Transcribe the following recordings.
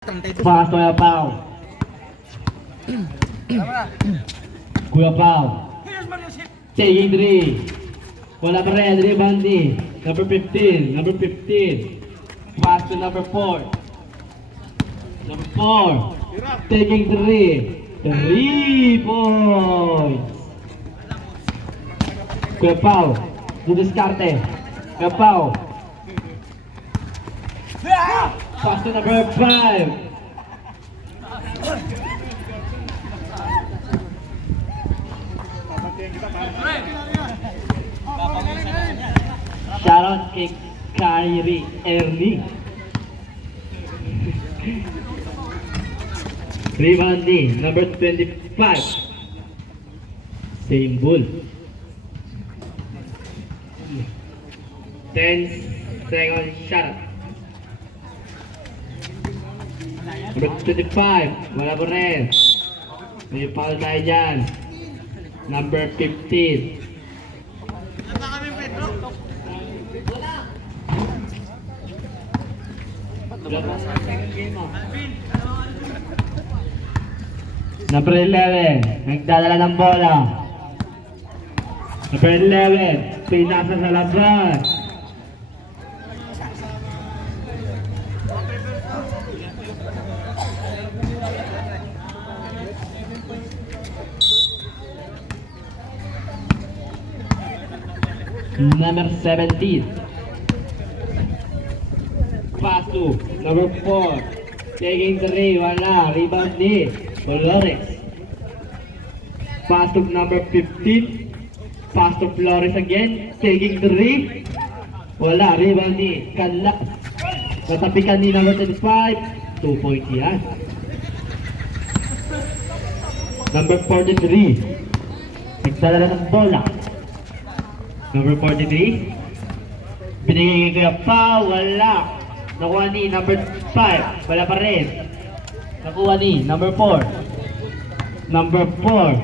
Pass Kuya Pao. Kuya Pao. Taking three. Wala pa rin. Rebounding. Number 15. Number 15. Pass to number 4. Number 4. Taking three. 3 points. Kuya Pao. Didiskarte. Kuya Pao. Pass to number 5. Shoutout kay Kyrie Ernie. Rebounding, number 25. Same bull. 10 second shot. Number 25, wala po rin. May foul tayo dyan. Number 15. Number 11, nagdadala ng bola. Number 11, pinasa sa labas. Number 17. Pass to number 4. Taking 3, wala. Rebound ni Flores. Pass to number 15. Pass to Flores again. Taking 3. Wala. Rebound ni Canlas. Natapikan ni number 25. 2 points yan. Number 43. Nagdala ng bola. Number 43. Binigay kay Kuya Pao, wala. Nakuha ni number 5, wala pa rin. Nakuha ni number 4. Number 4.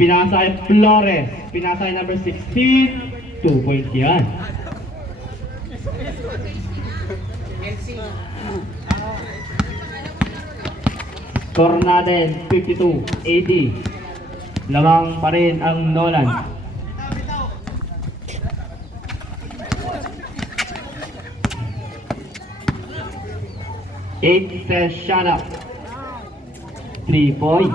Pinasa kay Flores. Pinasa kay number 16. 2 points yan. Score natin 52-80. Lamang pa rin ang Nolan. 8 says shut up. 3 points.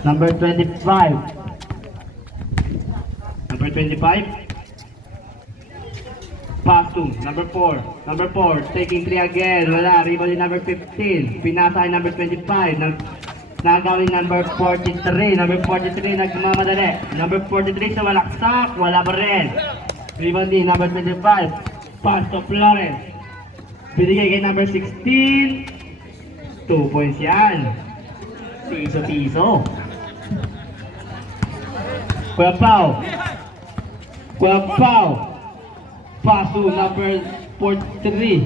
Number 25. Number 25. Pass to number 4. Number 4 taking 3 again. Wala. Rebound number 15. Pinasa number 25. Nagawin number 43. Number 43 nagmamadali. Number 43 sa walaksak. Wala pa rin. Rebounding number 25. Pass to Flores. Binigay kay number 16. 2 points yan. Piso-piso. Kuya Pao. Kuya Pao. Pass to number 43.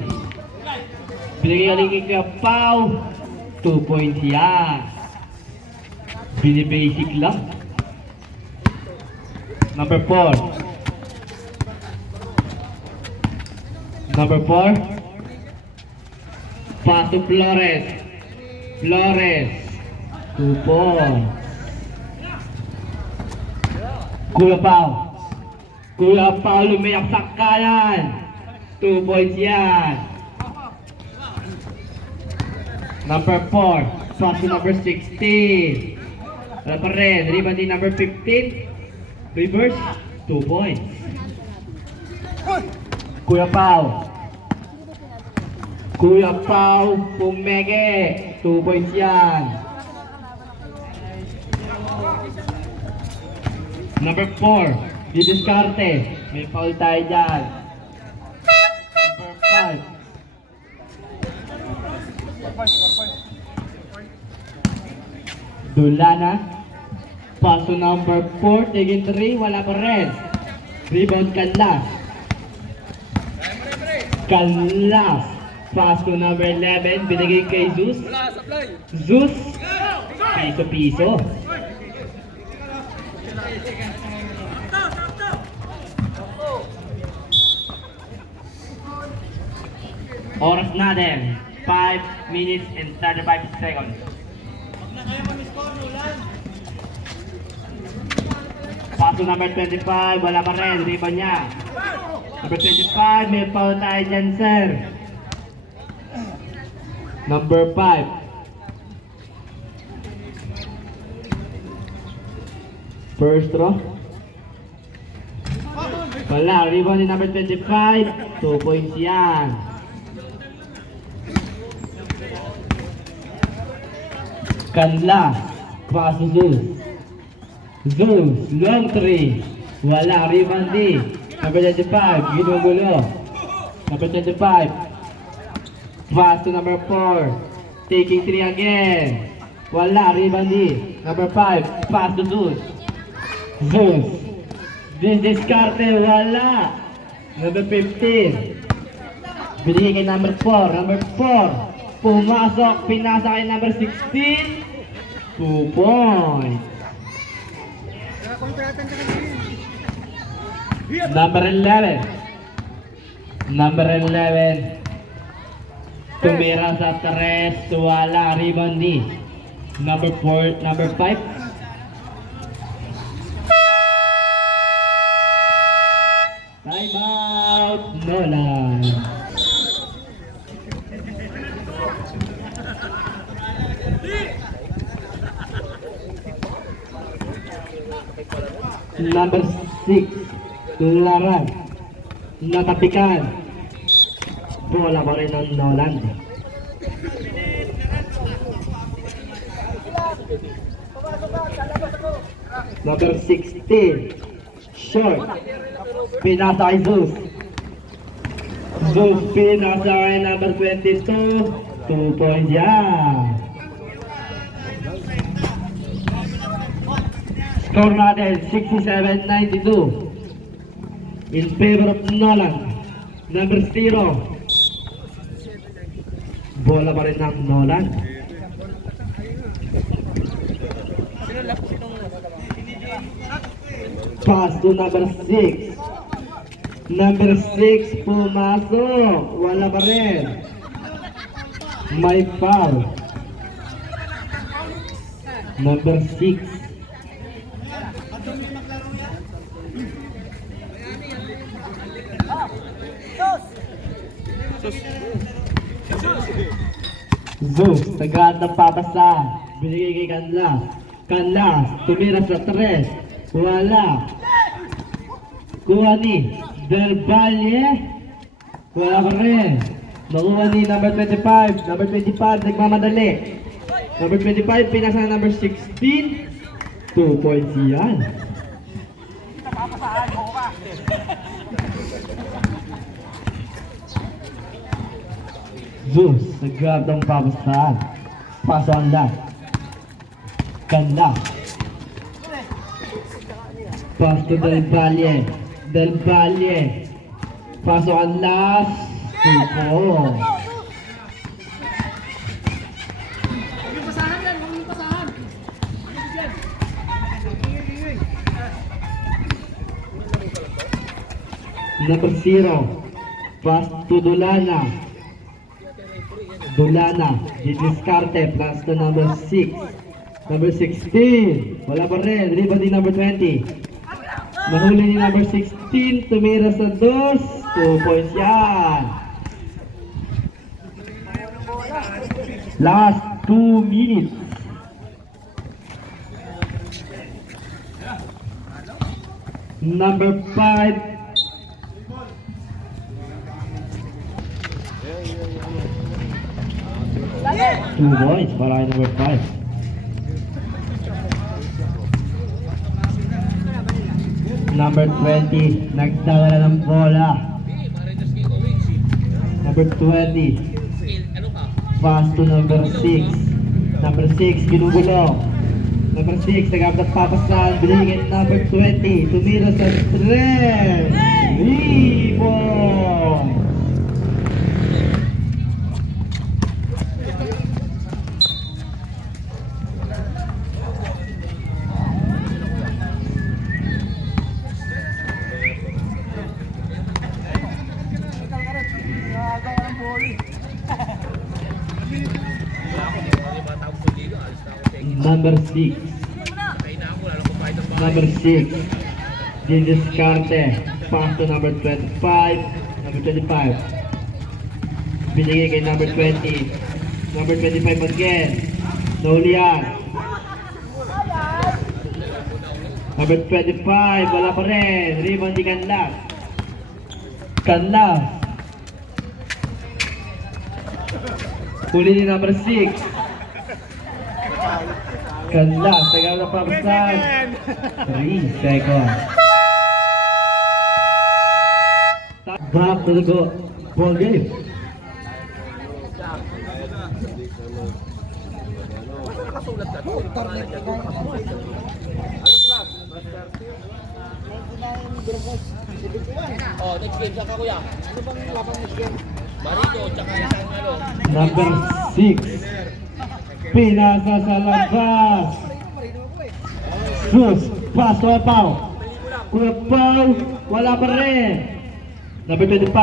Binigay kay Kuya Pao. 2 points yan. Bini-basic lang. Number 4. Number 4. Pass to Flores. Flores. 2 points. Kuya Pao. Kuya Pao lumiyak sa kanan. 2 points yan. Number 4. Pass to number 16. Wala pa rin. Rebound din number 15. Reverse. 2 points. Kuya Pao. Kuya Pao, pumege. 2 points yan. Number 4, didiskarte. May foul tayo dyan. Number 5. Dulana. Pass to number 4, taking 3, wala pa rin. Rebound Canlas. Canlas. Pass to number 11, binigay kay Zeus. Zeus. Piso-piso. Oras natin, 5 minutes and 35 seconds. Paso number 25, wala pa rin, rebound niya. Number 25, may foul tayo dyan, sir. Number 5. First throw. Wala, rebound ni number 25. 2 points yan. Kanla. Paso Zeus. Zeus, long 3. Wala, rebound D. Number 25, ginugulo. Number 25. Pass to number 4. Taking 3 again. Wala, rebound D. Number 5, pass to Zeus. Zeus. Diskarte, wala. Number 15. Binigay kay number 4. Number 4. Pumasok, pinasa kay number 16. 2 points. Number 11. Number 11. Tumira sa 3. Wala, rebound D. Number 4, number 5. Time out, Nolan. Number 6, Laran. Natapikan. Bola pa rin ng Nolan. Number 16, short. Pinasa kay Zeus. Zeus pinasa kay number 22. 2 points yan. Score natin 67-92 in favor of Nolan. Number 0. Bola pa rin ng Nolan. Pass to number 6. Number 6 pumasok. Wala pa rin. May foul. Number 6. Zeus, tagad ng papasa. Binigay kay Kanlas. Kanlas, tumira sa 3. Wala. Kuha ni Del Valle. Wala pa rin. Nakuha ni number 25. Number 25, nagmamadali. Number 25, pinasa na number 16. 2 points yan. Zeus, nag-grab ng papasahan. Paso ang lang. Ganda. Pass to Del Valle. Del Valle. Paso ang last. Tupo. Number 0. Pass to Dulana. Dulana. Didiskarte. Pass to number 6. Number 16. Wala pa rin. Rebound din number 20. Nahuli ni number 16. Tumira sa 2. 2 points yan. Last 2 minutes. Number 5. Two points para kay number 5. Number 20, nagdala ng bola. Number 20, pass to number 6. Number 6, ginugulo. Number 6, nagabot papasan, binigay number 20. Tumira sa 3. Rebound! Boli. Number 6. Number 6. Didiscarte. Pass to number 25. Number 25. Binigay kay number 20. Number 25 again. Naulian. Number 25. Wala pa rin. Rebound di Canlas. Canlas. Huli ni number 6. Canlas. Tagal na papasan. 3 seconds. Back to the ball game. Oh, next game saka kuya. Ano bang laban next game? Marito, tsaka isang ano. Number 6. Pinasa sa labas. Sus, pass to Pau. Kuya Pau, wala pa rin. Number 25.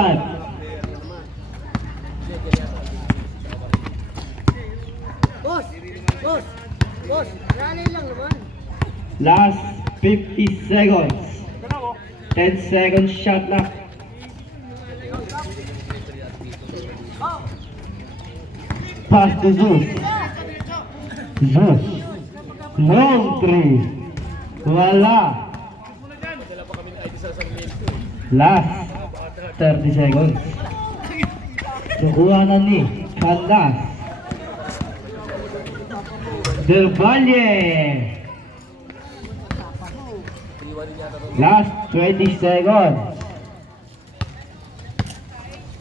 Boss! Boss! Boss! Rally lang naman. Last 50 seconds. 10 seconds shot left. Pass to Zeus. Zeus. Long 3. Wala. Last 30 seconds. Nakuha na ni Canlas. Del Valle. Last 20 seconds.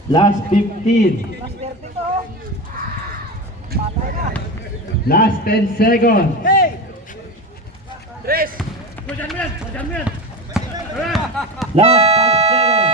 Last 15. Last 10 seconds. Tres! Last 5 seconds.